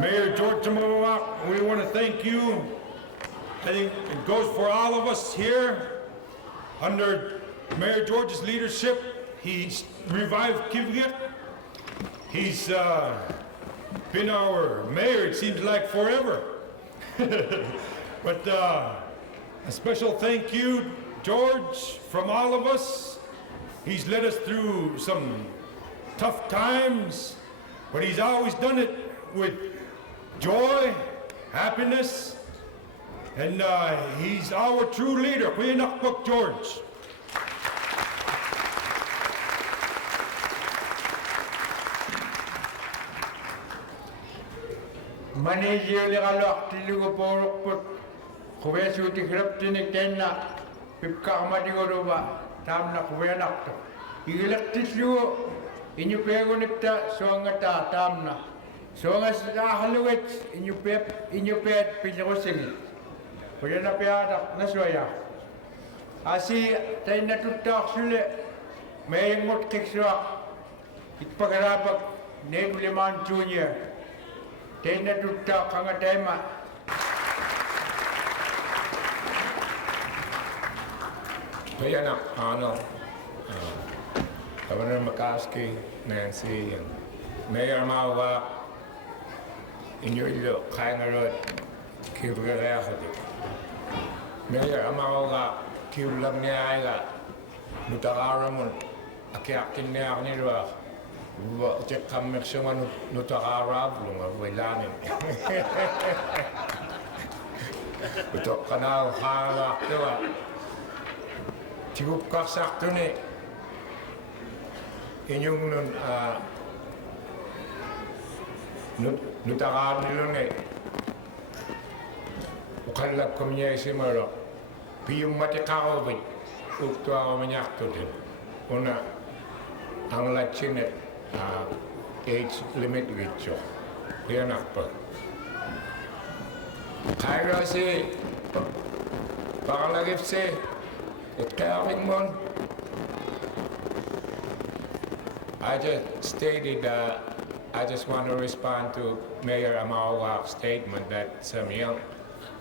Mayor George Ahmaogak, we want to thank you. I think it goes for all of us here. Under Mayor George's leadership, he's revived Kivgiq. He's been our mayor, it seems like forever. But a special thank you, George, from all of us. He's led us through some tough times, but he's always done it with joy, happiness, and he's our true leader. Kuya George. Manager legalok tiligo porok put kuwesu tikrap tinikena pipka amadigoruba tamna kuwenakto igilak tislu inyupego nikta soangata tamna soangas haluwet inyupet pinjosing kuyana piada naswaya asi tayna tutak sule mayengmot kikswa itpagarabak Neguliman Junior Tena tutta kanga tema. Ayan, Arnold, Governor Murkowski, Nancy, and Mayor Ahmaogak, Inyuilo, Kaingarot, Kivgiq, Mayor Ahmaogak, Kivlam Niaga, Nutagaramun, Akiakin Niagnirwa. Cek kami semua nuta Arab belum berlanin. Untuk kenal hal tu, cukup kasak tu ni. Inyung nuta Arab ni ni. Bukan lap kami si merok. Pium mati kau bit. Uktu awam menyak tu dia. Una anglat cinet. Age limit gitu, dia nak apa? Kaya si, bakal lagi si, Kevgiq mon. I just stated I just want to respond to Mayor Ahmaogak's statement that some young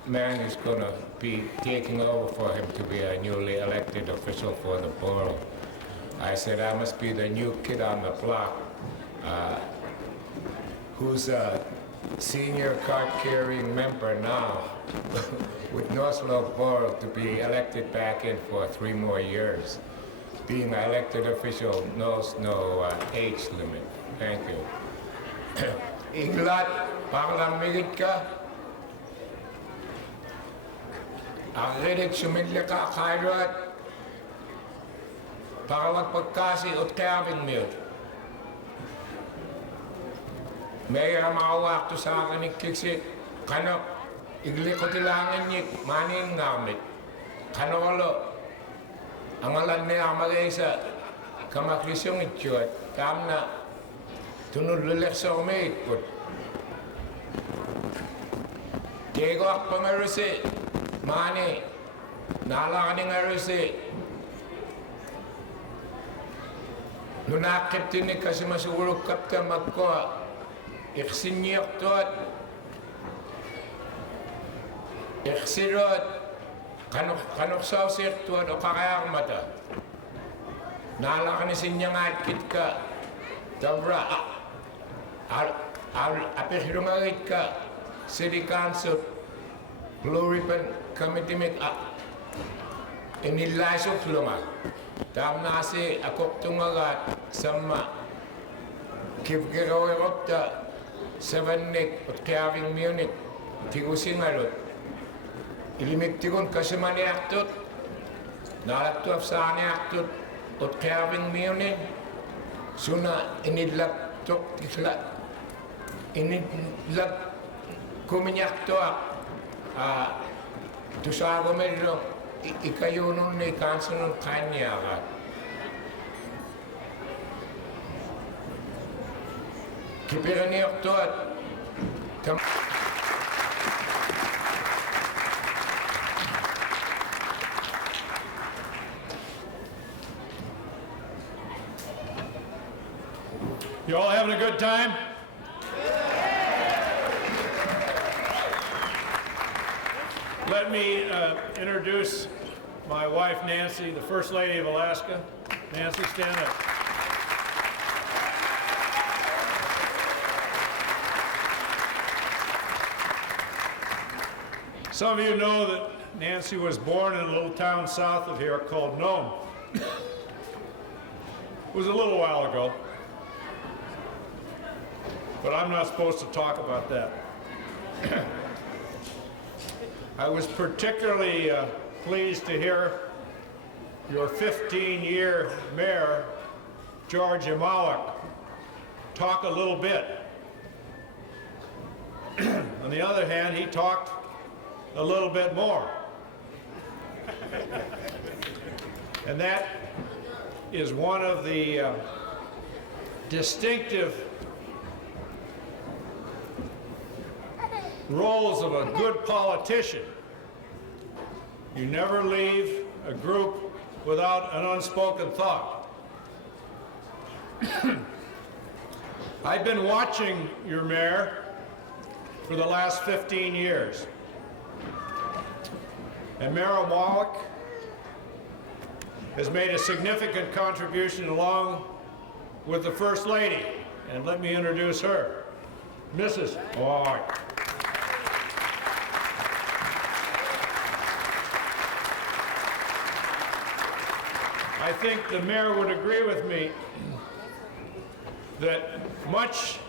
man is going to be taking over for him to be a newly elected official for the borough. I said I must be the new kid on the block who's a senior card-carrying member now with North Slope Borough to be elected back in for 3 more years. Being an elected official knows no age limit. Thank you. Inglat, panglamigit ka. Akilit sumidli ka, Kairat. Para magpagkasi at Kevgiq milk. Mayor Ahmaogak to sa akin ni Kivgiq, kano igli ko tilangin ni manin ngamit. Kano walo, ang alam niya magay sa kamakrisyong itsyon, tam na tunod lulek sa umit po. Diego ak pangarusi, mani, nalakan ng arusi. Nunakit din ni kasi masurog kapta magko, iksinyak tuat, iksirot, kanok sawsik tuat o kakayang mata. Nalakan ni sinyang atkit ka, tabra, apihirungagit ka, City Council, Blue Ribbon Committee mit, inilasok luma. Tam nasi akok tungagat sama Kivgiq Europta 7 nik at Kevgiq Munich tigusin ngalot ilimit tigun kasi mani aktot nalatuaf sa ani aktot at Kevgiq Munich suna inidlap tok tisla inidlap kuminyak to tusago medyo ikayo nun ni kanso nun kanya ka. Kipiran niyo to at You all having a good time? Let me introduce my wife, Nancy, the First Lady of Alaska. Nancy, stand up. Some of you know that Nancy was born in a little town south of here called Nome. It was a little while ago, but I'm not supposed to talk about that. I was particularly pleased to hear your 15-year mayor, George Ahmaogak, talk a little bit. On the other hand, he talked a little bit more. And that is one of the distinctive roles of a good politician. You never leave a group without an unspoken thought. I've been watching your mayor for the last 15 years. And Mayor Ahmaogak has made a significant contribution along with the First Lady. And let me introduce her, Mrs. Ahmaogak. I think the mayor would agree with me that much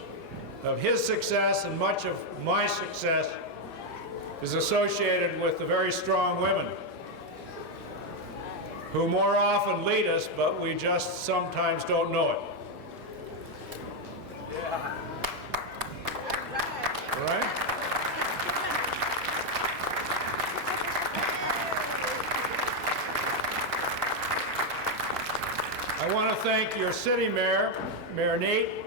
of his success and much of my success is associated with the very strong women who more often lead us, but we just sometimes don't know it. Yeah. All right? I want to thank your city mayor, Mayor Nate,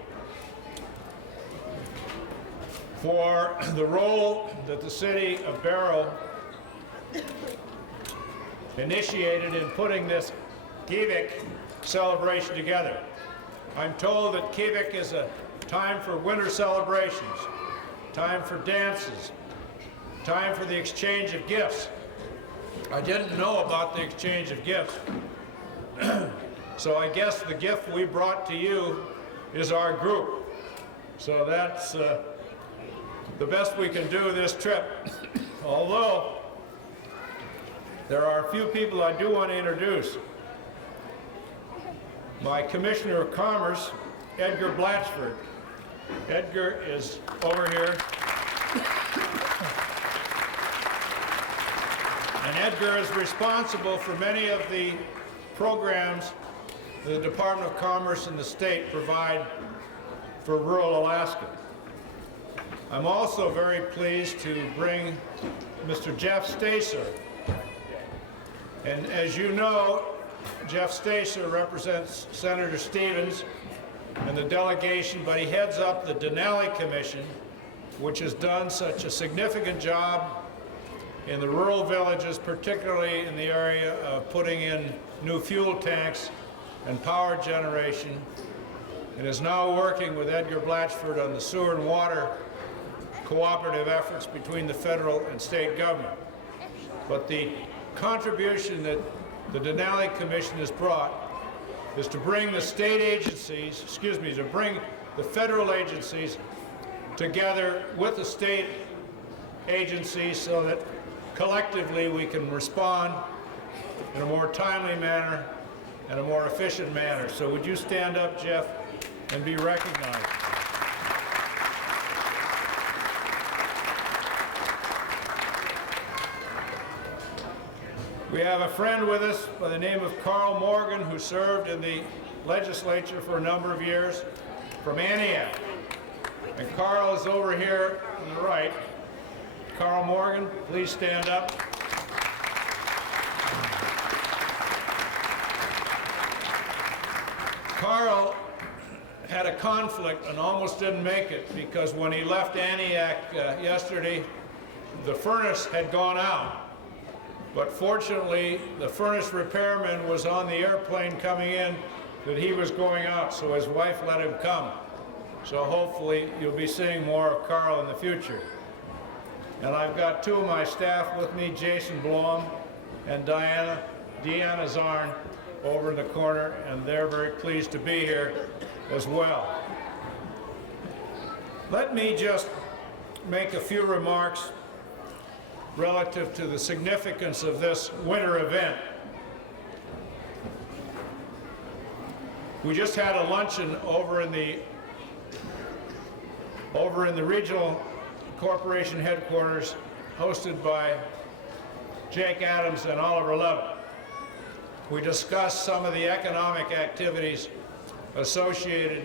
for the role that the city of Barrow initiated in putting this Kivgiq celebration together. I'm told that Kivgiq is a time for winter celebrations, time for dances, time for the exchange of gifts. I didn't know about the exchange of gifts. So I guess the gift we brought to you is our group. So that's the best we can do this trip. Although there are a few people I do want to introduce. My Commissioner of Commerce, Edgar Blatchford. Edgar is over here. And Edgar is responsible for many of the programs the Department of Commerce and the state provide for rural Alaska. I'm also very pleased to bring Mr. Jeff Stacer. And as you know, Jeff Stacer represents Senator Stevens and the delegation, but he heads up the Denali Commission, which has done such a significant job in the rural villages, particularly in the area of putting in new fuel tanks and power generation, and is now working with Edgar Blatchford on the sewer and water cooperative efforts between the federal and state government. But the contribution that the Denali Commission has brought is to bring the state agencies, to bring the federal agencies together with the state agencies so that collectively we can respond in a more timely manner and a more efficient manner. So would you stand up, Jeff, and be recognized? We have a friend with us by the name of Carl Morgan, who served in the legislature for a number of years from Antioch. And Carl is over here on the right. Carl Morgan, please stand up. Carl had a conflict and almost didn't make it because when he left Antioch yesterday, the furnace had gone out. But fortunately, the furnace repairman was on the airplane coming in that he was going out, so his wife let him come. So hopefully you'll be seeing more of Carl in the future. And I've got two of my staff with me, Jason Blom and Deanna Zarn, over in the corner, and they're very pleased to be here as well. Let me just make a few remarks relative to the significance of this winter event. We just had a luncheon over in the regional corporation headquarters, hosted by Jake Adams and Oliver Levitt. We discussed some of the economic activities associated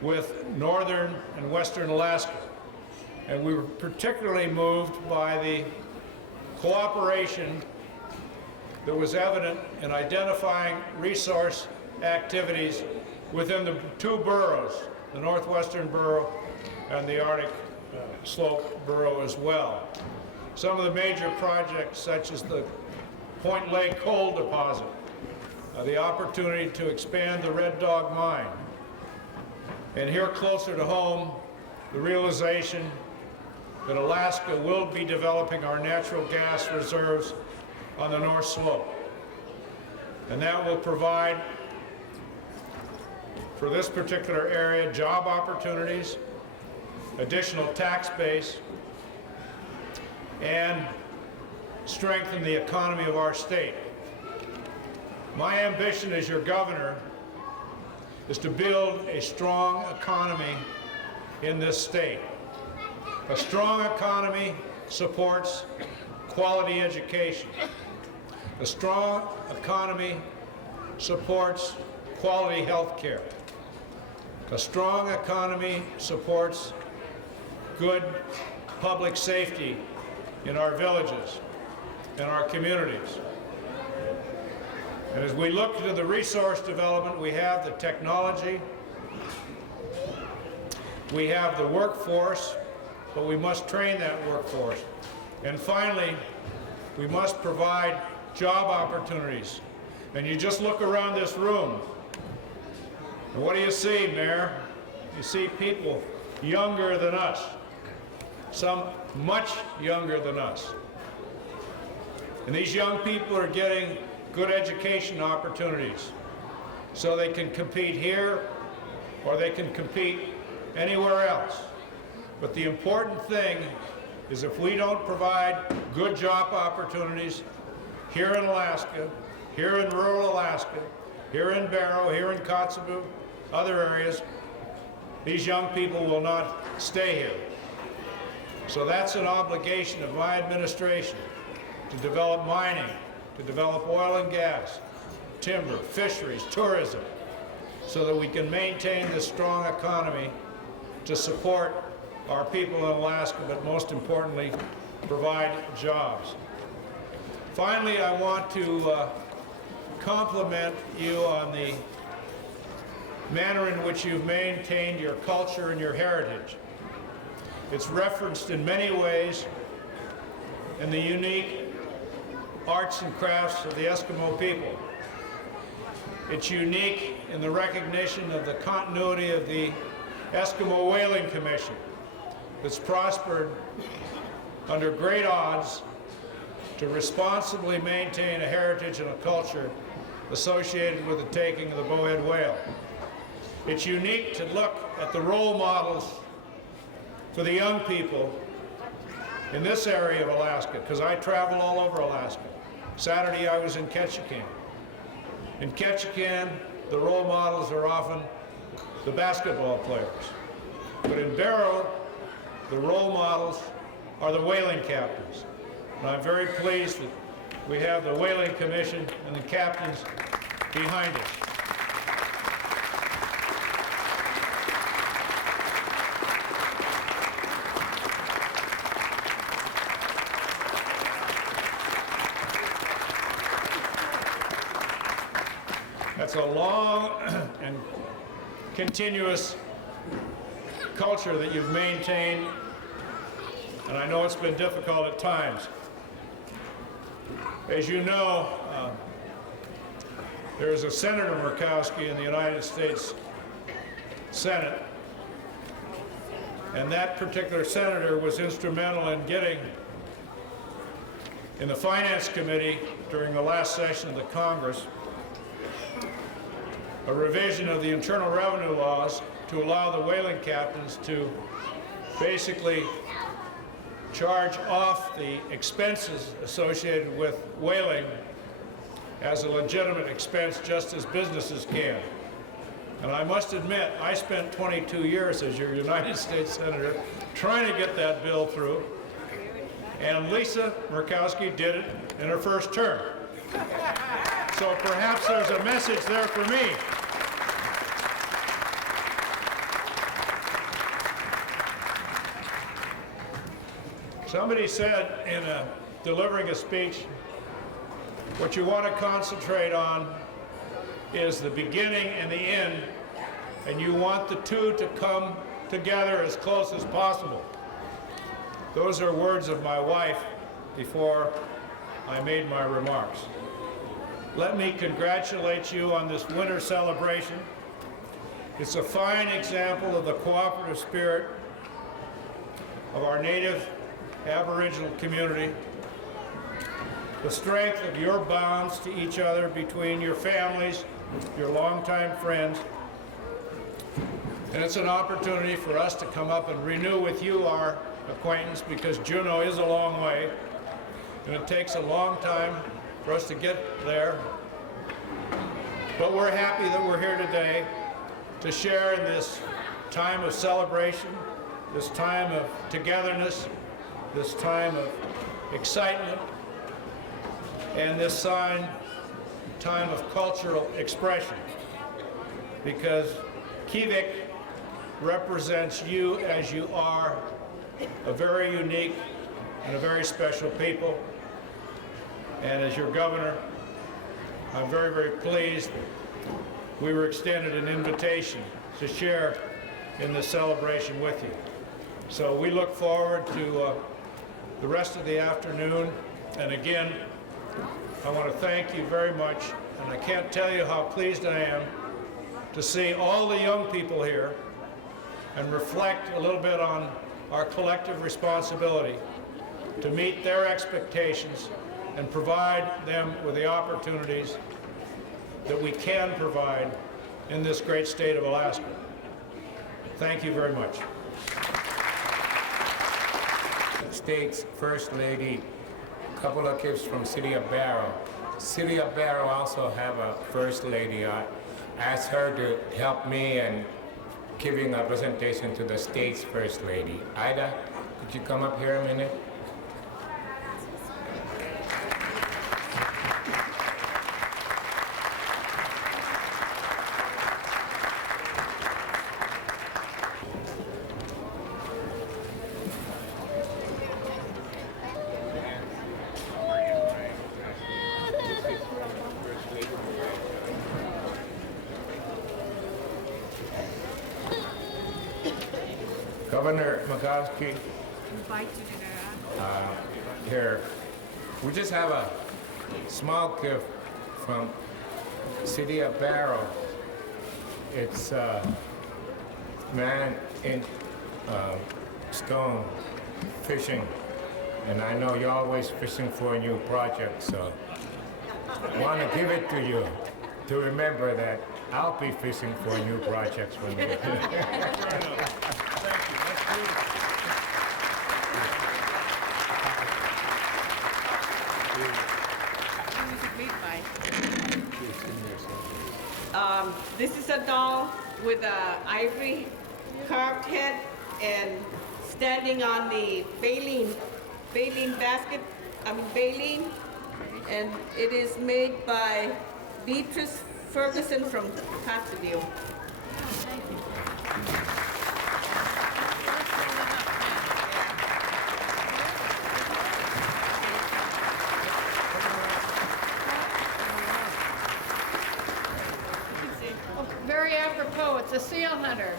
with northern and western Alaska. And we were particularly moved by the cooperation that was evident in identifying resource activities within the two boroughs, the northwestern borough and the Arctic Slope borough as well. Some of the major projects, such as the Point Lake coal deposit, the opportunity to expand the Red Dog mine, and here closer to home, the realization that Alaska will be developing our natural gas reserves on the North Slope. And that will provide, for this particular area, job opportunities, additional tax base, and strengthen the economy of our state. My ambition as your governor is to build a strong economy in this state. A strong economy supports quality education. A strong economy supports quality health care. A strong economy supports good public safety in our villages and our communities. And as we look to the resource development, we have the technology, we have the workforce, but we must train that workforce. And finally, we must provide job opportunities. And you just look around this room, and what do you see, Mayor? You see people younger than us, some much younger than us. And these young people are getting good education opportunities so they can compete here or they can compete anywhere else. But the important thing is, if we don't provide good job opportunities here in Alaska, here in rural Alaska, here in Barrow, here in Kotzebue, other areas, these young people will not stay here. So that's an obligation of my administration, to develop mining, to develop oil and gas, timber, fisheries, tourism, so that we can maintain this strong economy to support our people in Alaska, but most importantly, provide jobs. Finally, I want to compliment you on the manner in which you've maintained your culture and your heritage. It's referenced in many ways in the unique arts and crafts of the Eskimo people. It's unique in the recognition of the continuity of the Eskimo Whaling Commission that's prospered under great odds to responsibly maintain a heritage and a culture associated with the taking of the bowhead whale. It's unique to look at the role models for the young people in this area of Alaska, because I travel all over Alaska. Saturday I was in Kivgiq. In Kivgiq, the role models are often the basketball players. But in Barrow, the role models are the whaling captains. And I'm very pleased that we have the Whaling Commission and the captains behind us. That's a long and continuous culture that you've maintained, and I know it's been difficult at times. As you know, there is a Senator Murkowski in the United States Senate And that particular senator was instrumental in getting, in the Finance Committee during the last session of the Congress, a revision of the Internal Revenue laws to allow the whaling captains to basically charge off the expenses associated with whaling as a legitimate expense, just as businesses can. And I must admit, I spent 22 years as your United States Senator trying to get that bill through, and Lisa Murkowski did it in her first term. So perhaps there's a message there for me. Somebody said in delivering a speech, what you want to concentrate on is the beginning and the end, and you want the two to come together as close as possible. Those are words of my wife before I made my remarks. Let me congratulate you on this winter celebration. It's a fine example of the cooperative spirit of our native Aboriginal community, the strength of your bonds to each other between your families, your longtime friends, and it's an opportunity for us to come up and renew with you our acquaintance, because Juneau is a long way, and it takes a long time for us to get there. But we're happy that we're here today to share in this time of celebration, this time of togetherness, this time of excitement, and this time of cultural expression, because Kivgiq represents you as you are, a very unique and a very special people. And as your governor, I'm very, very pleased we were extended an invitation to share in this celebration with you. So we look forward to the rest of the afternoon. And again, I want to thank you very much, and I can't tell you how pleased I am to see all the young people here and reflect a little bit on our collective responsibility to meet their expectations and provide them with the opportunities that we can provide in this great state of Alaska. Thank you very much. State's First Lady, a couple of gifts from City of Barrow. City of Barrow also have a First Lady. I asked her to help me in giving a presentation to the state's First Lady. Ida, could you come up here a minute? Governor Murkowski, here. We just have a small gift from City of Barrow. It's man in stone fishing, and I know you're always fishing for a new project, so I want to give it to you to remember that I'll be fishing for new projects when you. This is a doll with an ivory carved head and standing on the baleen baleen, and it is made by Beatrice Ferguson from Pasadena. Very apropos, it's a seal hunter,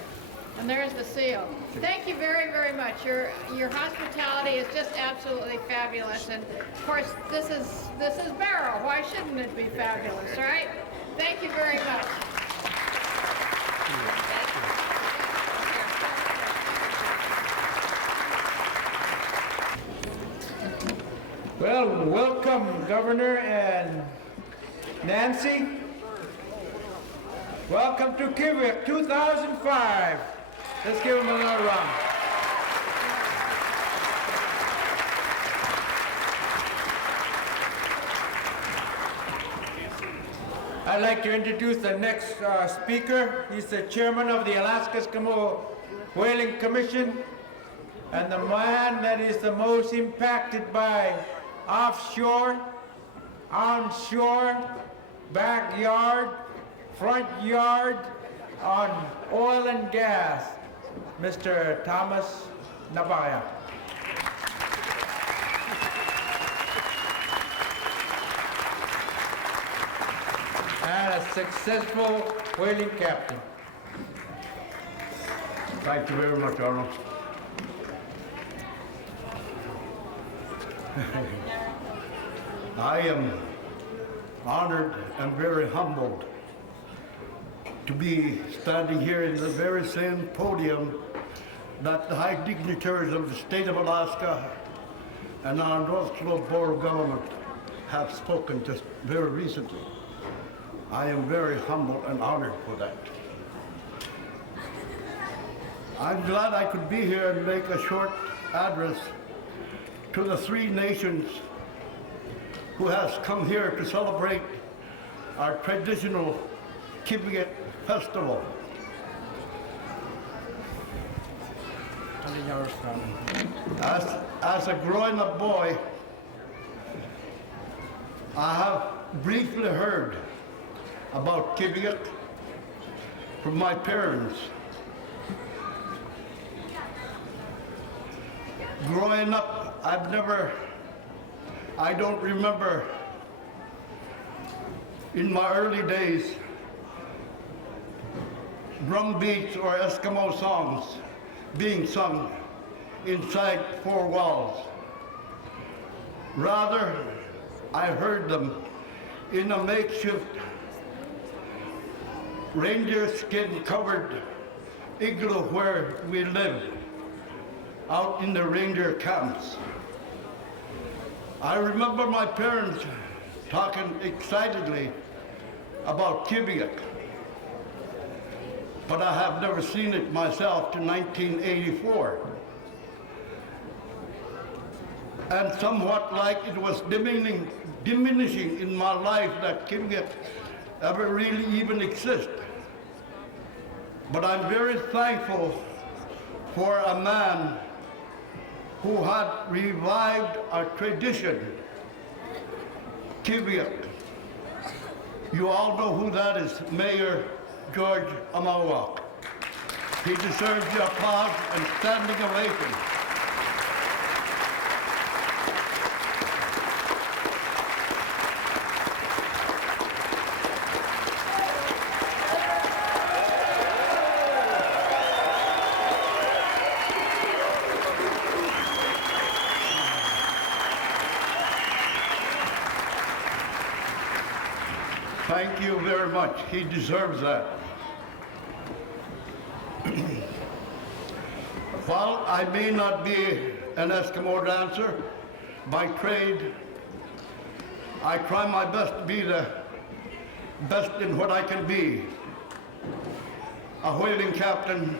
and there's the seal. Thank you very, very much. Your hospitality is just absolutely fabulous, and of course, this is Barrow. Why shouldn't it be fabulous, right? Thank you very much. Well, welcome, Governor and Nancy. Welcome to Kivgiq 2005. Let's give them another round. I'd like to introduce the next speaker. He's the chairman of the Alaska Eskimo Whaling Commission and the man that is the most impacted by offshore, onshore, backyard, front yard, on oil and gas, Mr. Thomas Napageak. And a successful whaling captain. Thank you very much, Arnold. I am honored and very humbled to be standing here in the very same podium that the high dignitaries of the state of Alaska and our North Slope Board of Government have spoken just very recently. I am very humble and honored for that. I'm glad I could be here and make a short address to the three nations who has come here to celebrate our traditional Kivgiq festival. As a growing up boy, I have briefly heard about Kivgiq from my parents. Growing up, I don't remember in my early days drum beats or Eskimo songs being sung inside four walls. Rather, I heard them in a makeshift reindeer skin covered igloo where we lived, out in the reindeer camps. I remember my parents talking excitedly about Kivgiq, but I have never seen it myself till 1984. And somewhat like it was diminishing in my life that Kivgiq ever really even exist. But I'm very thankful for a man who had revived our tradition, Kivgiq. You all know who that is, Mayor George Ahmaogak. He deserves the applause and standing ovation. Thank you very much. He deserves that. While I may not be an Eskimo dancer by trade, I try my best to be the best in what I can be. A whaling captain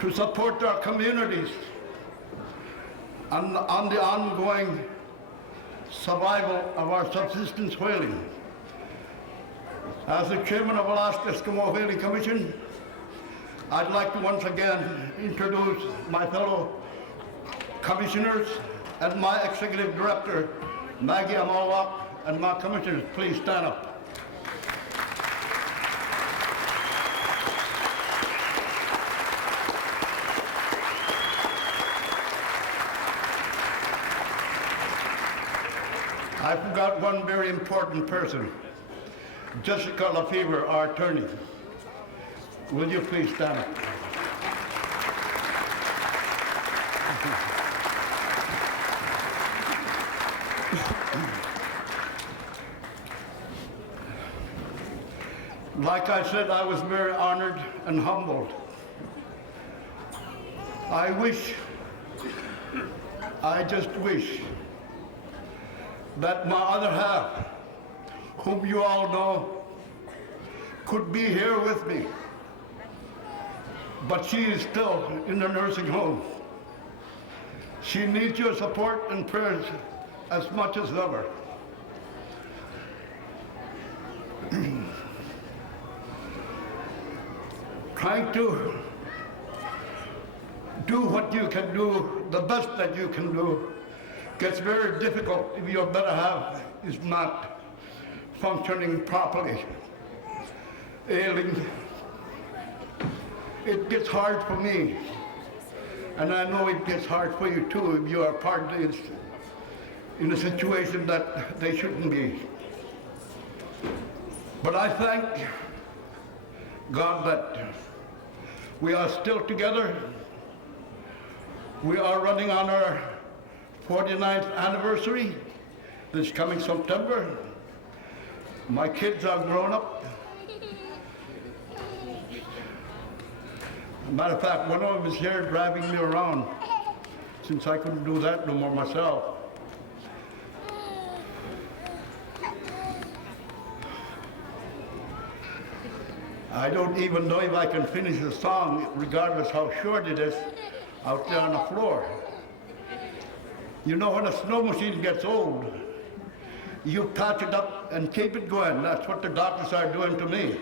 to support our communities on the ongoing survival of our subsistence whaling. As the chairman of Alaska Eskimo Whaling Commission, I'd like to once again introduce my fellow commissioners and my executive director, Maggie Ahmaogak, and my commissioners. Please stand up. I forgot one very important person, Jessica Lefevre, our attorney. Will you please stand up? Like I said, I was very honored and humbled. I just wish that my other half, whom you all know, could be here with me. But she is still in the nursing home. She needs your support and prayers as much as ever. Trying to do what you can do, the best that you can do, gets very difficult if your better half is not functioning properly, ailing. It gets hard for me, and I know it gets hard for you too if you are part of this in a situation that they shouldn't be. But I thank God that we are still together. We are running on our 49th anniversary this coming September. My kids are grown up. Matter of fact, one of them is here driving me around since I couldn't do that no more myself. I don't even know if I can finish the song, regardless how short it is, out there on the floor. You know, when a snow machine gets old, you patch it up and keep it going. That's what the doctors are doing to me.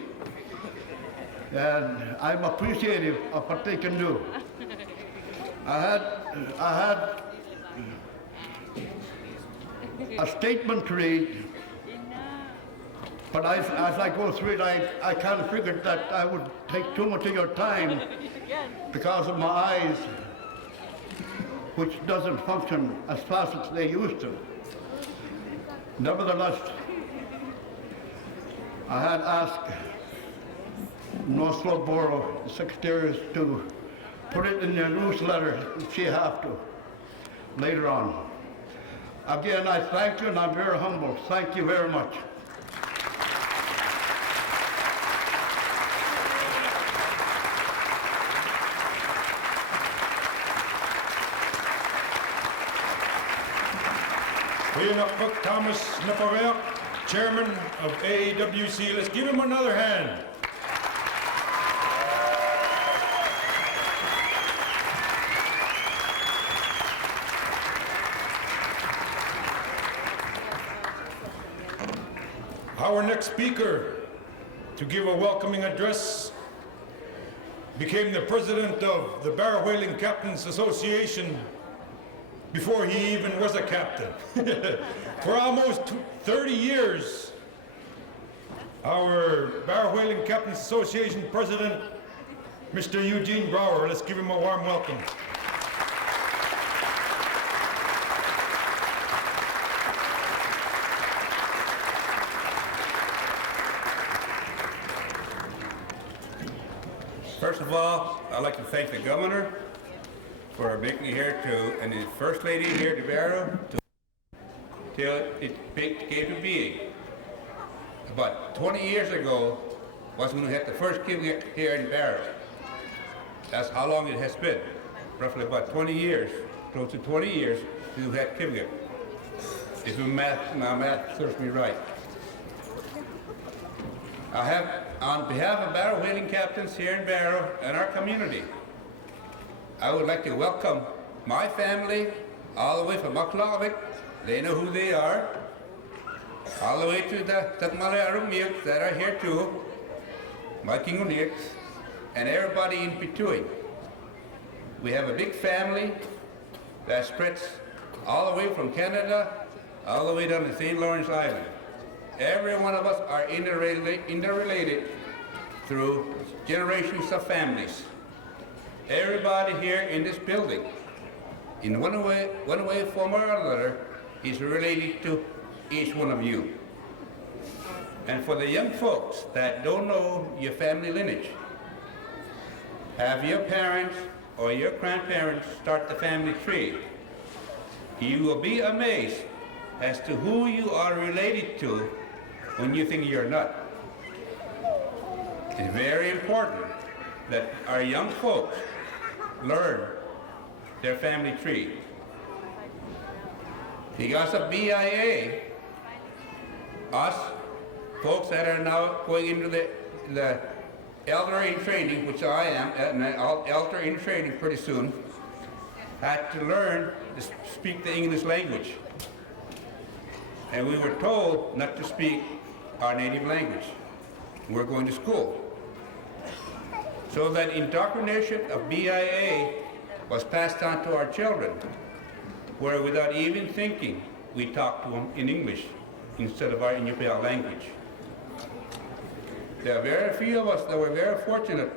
And I'm appreciative of what they can do. I had a statement to read, but as I go through it, I kind of figured that I would take too much of your time because of my eyes, which doesn't function as fast as they used to. Nevertheless, I had asked North Slope Borough secretaries to put it in their newsletter if she have to later on. Again, I thank you, and I'm very humble. Thank you very much. Thomas Napageak, Chairman of AAWC. Let's give him another hand. Our next speaker to give a welcoming address became the president of the Barrow Whaling Captains Association before he even was a captain. For almost 30 years, our Barrow Whaling Captains Association president, Mr. Eugene Brower. Let's give him a warm welcome. First of all, I'd like to thank the governor for making me here to, and the first lady here to Barrow till it came to being. About 20 years ago was when we had the first Kivgiq here in Barrow. That's how long it has been. Roughly about 20 years, close to 20 years, we've had Kivgiq. If my math serves me right. I have, on behalf of Barrow Whaling Captains here in Barrow and our community, I would like to welcome my family all the way from Murkowski. They know who they are. All the way to the Armaogak that are here too, my Kivgiq, and everybody in between. We have a big family that spreads all the way from Canada, all the way down to St. Lawrence Island. Every one of us are interrelated through generations of families. Everybody here in this building, in one way, form or another, is related to each one of you. And for the young folks that don't know your family lineage, have your parents or your grandparents start the family tree. You will be amazed as to who you are related to when you think you're not. It's very important that our young folks learn their family tree. Because of BIA, us folks that are now going into the elder in training, which I am, and elder in training pretty soon, had to learn to speak the English language. And we were told not to speak our native language. We're going to school. So that indoctrination of BIA was passed on to our children, where without even thinking, we talked to them in English instead of our Iñupiaq language. There are very few of us that were very fortunate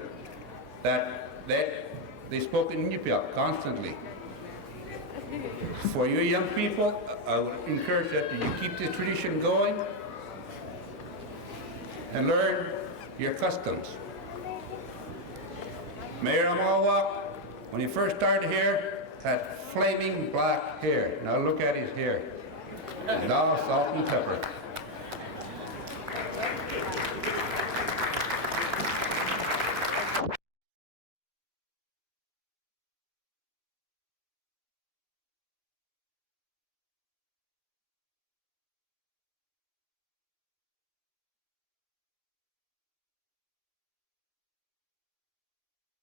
that they spoke in Iñupiaq constantly. For you young people, I would encourage that you keep this tradition going and learn your customs. Mayor Ahmaogak, when he first started here, had flaming black hair. Now look at his hair. Now salt and pepper.